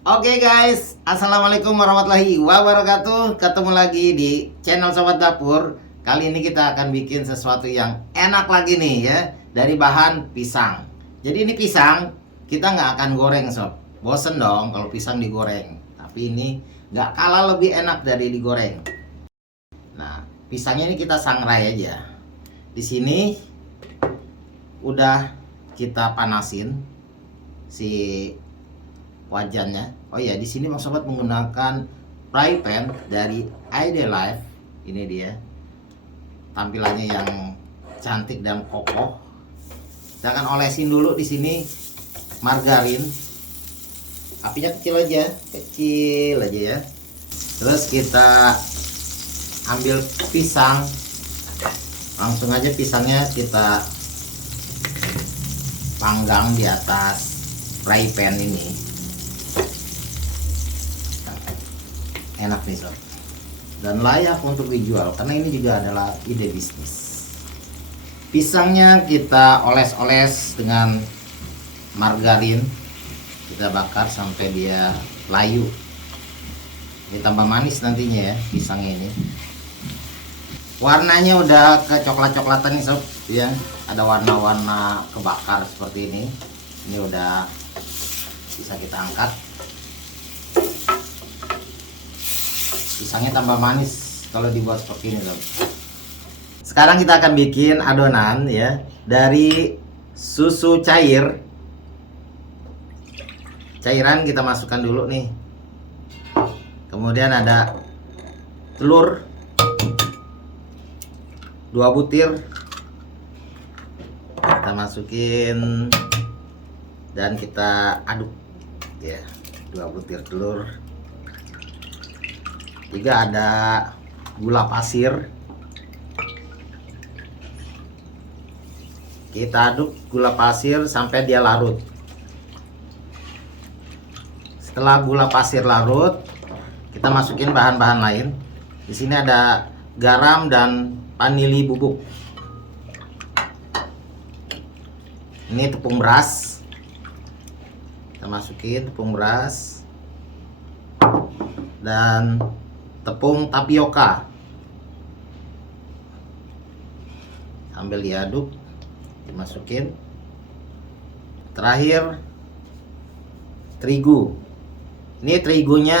Oke guys, Assalamualaikum warahmatullahi wabarakatuh. Ketemu lagi di channel Sobat Dapur. Kali ini kita akan bikin sesuatu yang enak lagi nih ya, dari bahan pisang. Jadi ini pisang, kita nggak akan goreng sob. Bosen dong kalau pisang digoreng. Tapi ini nggak kalah lebih enak dari digoreng. Nah, pisangnya ini kita sangrai aja. Di sini udah kita panasin si wajannya. Oh iya, di sini Bang Sobat menggunakan fry pan dari Idealife. Ini dia. Tampilannya yang cantik dan kokoh. Kita akan olesin dulu di sini margarin. Apinya kecil aja ya. Terus kita ambil pisang. Langsung aja pisangnya kita panggang di atas fry pan ini. Enak nih sob, dan layak untuk dijual karena ini juga adalah ide bisnis. Pisangnya kita oles-oles dengan margarin, kita bakar sampai dia layu. Ini tambah manis nantinya ya pisangnya ini. Warnanya udah kecoklat-coklatan nih sob ya, ada warna-warna kebakar seperti ini. Ini udah bisa kita angkat. Pisangnya tambah manis kalau dibuat seperti ini loh. Sekarang kita akan bikin adonan ya dari susu cair. Cairan kita masukkan dulu nih. Kemudian ada telur 2 butir. Kita masukin dan kita aduk ya, 2 butir telur. Juga ada gula pasir. Kita aduk gula pasir sampai dia larut. Setelah gula pasir larut, kita masukin bahan-bahan lain. Di sini ada garam dan vanili bubuk. Ini tepung beras. Kita masukin tepung beras dan tepung tapioka. Sambil diaduk, dimasukin. Terakhir terigu. Ini terigunya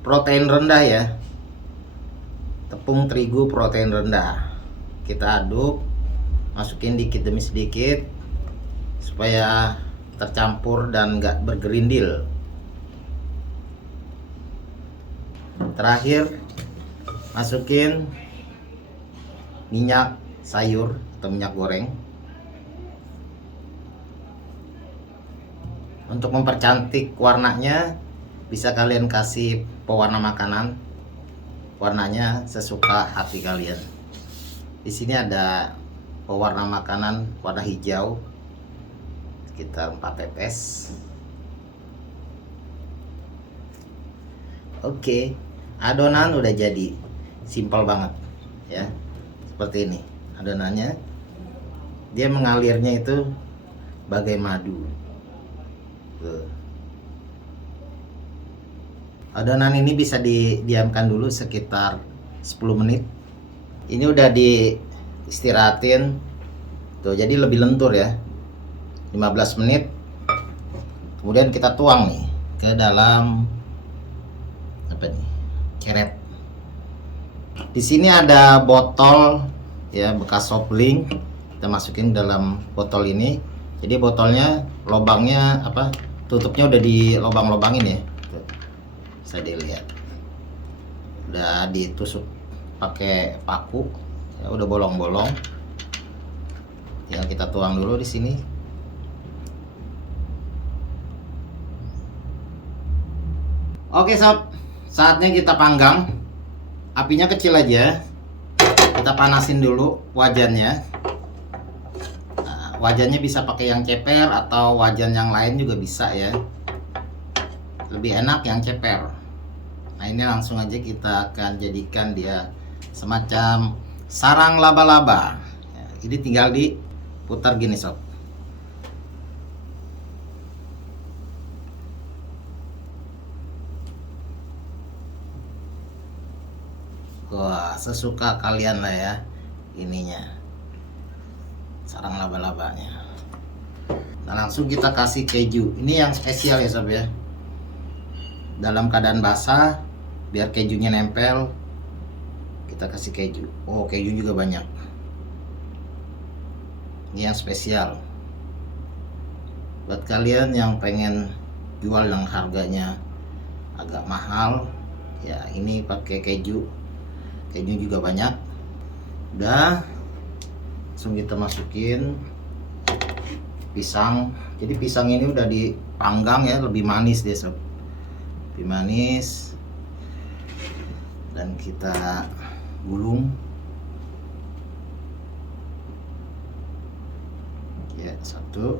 protein rendah ya, tepung terigu protein rendah. Kita aduk, masukin dikit demi sedikit supaya tercampur dan nggak bergerindil. Terakhir masukin minyak sayur atau minyak goreng untuk mempercantik warnanya. Bisa kalian kasih pewarna makanan, warnanya sesuka hati kalian. Di sini ada pewarna makanan warna hijau sekitar 4 tetes. Oke, adonan udah jadi, simpel banget ya, seperti ini adonannya. Dia mengalirnya itu bagai madu. Tuh. Adonan ini bisa didiamkan dulu sekitar 10 menit. Ini udah diistirahatin tuh, jadi lebih lentur ya, 15 menit. Kemudian kita tuang nih ke dalam apa nih, ceret. Di sini ada botol ya, bekas soft drink. Kita masukin dalam botol ini. Jadi botolnya lubangnya apa, tutupnya udah di lubang-lubangin ya. Tuh, bisa dilihat. Udah ditusuk pakai paku. Ya, udah bolong-bolong. Tinggal kita tuang dulu di sini. Oke sob, saatnya kita panggang. Apinya kecil aja. Kita panasin dulu wajannya. Nah, wajannya bisa pakai yang ceper atau wajan yang lain juga bisa ya. Lebih enak yang ceper. Nah, ini langsung aja kita akan jadikan dia semacam sarang laba-laba. Ini tinggal diputar gini sob. Wah, sesuka kalian lah ya ininya, sarang laba-labanya. Nah, langsung kita kasih keju. Ini yang spesial ya sob ya. Dalam keadaan basah, biar kejunya nempel, kita kasih keju. Oh, keju juga banyak. Ini yang spesial. Buat kalian yang pengen jual yang harganya agak mahal, ya ini pakai keju. Keju juga banyak. Udah, langsung kita masukin pisang. Jadi pisang ini udah dipanggang ya, lebih manis deh sob. Lebih manis. Dan kita gulung. Ya, satu.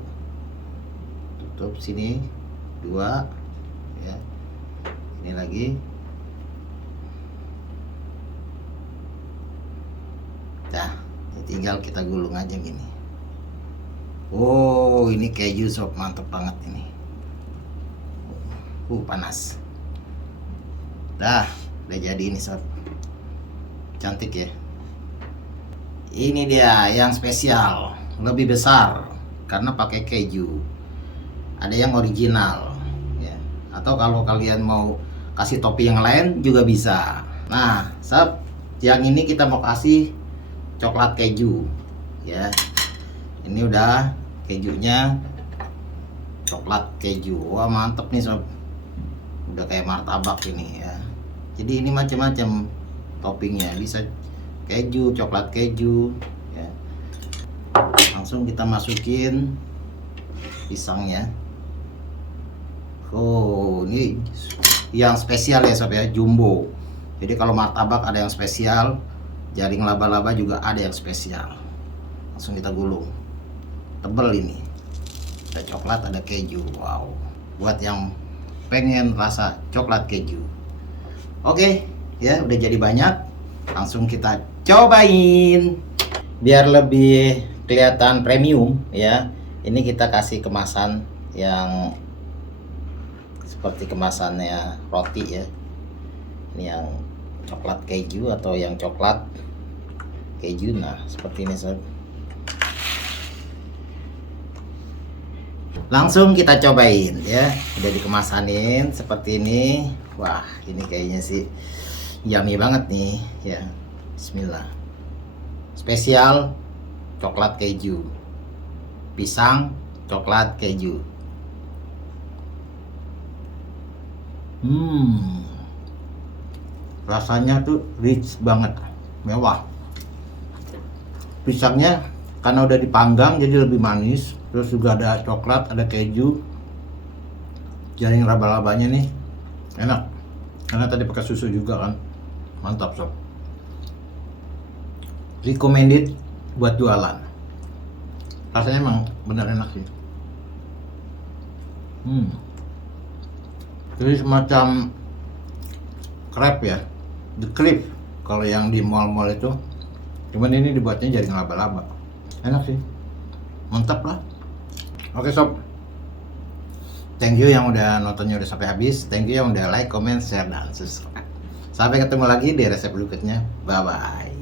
Tutup sini, dua. Ya. Ini lagi. Nah, tinggal kita gulung aja gini. Oh, ini keju sob, mantep banget ini. Panas. Dah, udah jadi ini sob. Cantik ya. Ini dia yang spesial, lebih besar karena pakai keju. Ada yang original ya. Atau kalau kalian mau kasih topping yang lain juga bisa. Nah, sob, yang ini kita mau kasih coklat keju ya. Ini udah kejunya coklat keju. Wah, mantep nih sob. Udah kayak martabak ini ya. Jadi ini macam-macam toppingnya, bisa keju, coklat keju ya. Langsung kita masukin pisangnya. Oh, ini yang spesial ya sob ya, jumbo. Jadi kalau martabak ada yang spesial, jaring laba-laba juga ada yang spesial. Langsung kita gulung. Tebel ini. Ada coklat, ada keju. Wow. Buat yang pengen rasa coklat keju. Oke, ya udah jadi banyak. Langsung kita cobain. Biar lebih kelihatan premium ya. Ini kita kasih kemasan yang seperti kemasannya roti ya. Ini yang coklat keju atau yang coklat keju. Nah, seperti ini sob. Langsung kita cobain ya. Udah dikemasanin seperti ini. Wah, ini kayaknya sih yummy banget nih ya. Bismillah. Spesial coklat keju. Pisang coklat keju. Rasanya tuh rich banget, mewah. Pisangnya karena udah dipanggang jadi lebih manis. Terus juga ada coklat, ada keju. Jaring laba-labanya nih enak. Karena tadi pakai susu juga kan. Mantap sob. Recommended buat jualan. Rasanya emang benar enak sih. Jadi semacam crepe ya, the crepe kalau yang di mall-mall itu. Cuman ini dibuatnya jaring laba-laba. Enak sih, mantap lah. Oke sob, thank you yang udah nontonnya udah sampai habis. Thank you yang udah like, comment, share, dan subscribe. Sampai ketemu lagi di resep berikutnya. Bye bye.